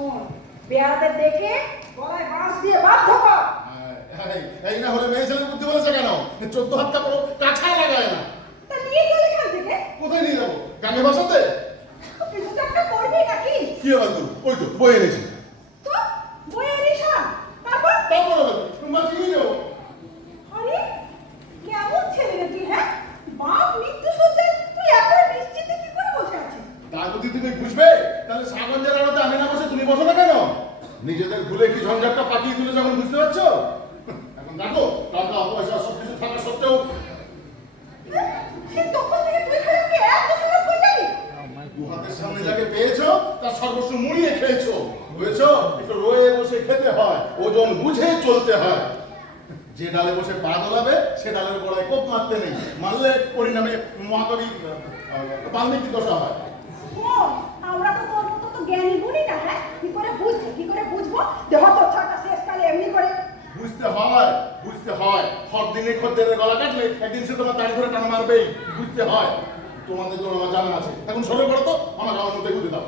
শোন বেয়াদের দেখে গলায় বাঁশ দিয়ে বাধ্য কর। এই, না হলে মেয়ে ছেলের বুদ্ধি বলেছে কেন? চোদ্দ হাত কাপড় কাছায় লাগায় না। তা নিয়ে গেলে এখান থেকে? কোথায় নিয়ে যাব? গানে বাসাতে? কিছু তো একটা করবি নাকি? কি আবার তুই ওই তো বই এনেছি। তো বয়ে আনিস না তারপর তারপরে তোমার কি নিয়ে যাব? আরে কেমন ছেলে রে তুই হ্যাঁ? বাপ মৃত্যু সজ্জায় তুই এখনও নিশ্চিন্তে কি করে বসে আছিস? তুমি বুঝবে তাহলে আমি না বসে না কেন? নিজেদের ভুলে কি ঝঞ্ঝাটটা পাঠিয়ে তুলে যখন বুঝতে পারছ? এখন দেখো টাকা পয়সা সব কিছু থাকা সত্ত্বেও সামনে যাকে পেয়েছ তার সর্বস্ব মুড়িয়ে খেয়েছো। বুঝেছ? একটু রয়ে বসে খেতে হয় ওজন বুঝে চলতে হয়। যে ডালে বসে পা দোলাবে সে ডালের গোড়ায় কোপ মারতে নেই। মারলে পরিণামে মহাকবি বাল্মীকি দশা হয় শোন, আমরা তো তোর মতো তো জ্ঞানী গুণী না হ্যাঁ কি করে বুঝব কি করে বুঝব দেহ তো ছাটা শেষকালে এমনি করে বুঝতে হয় বুঝতে হয় হর দিনে খদ্দের গলা কাটলে একদিন সে তোমার দাড়ি ধরে টান মারবেই বুঝতে হয়। তোমাদের তো আমার জানা আছে। এখন সরে পড়ো তো, আমার আমার মধ্যে ঘুরে দাও।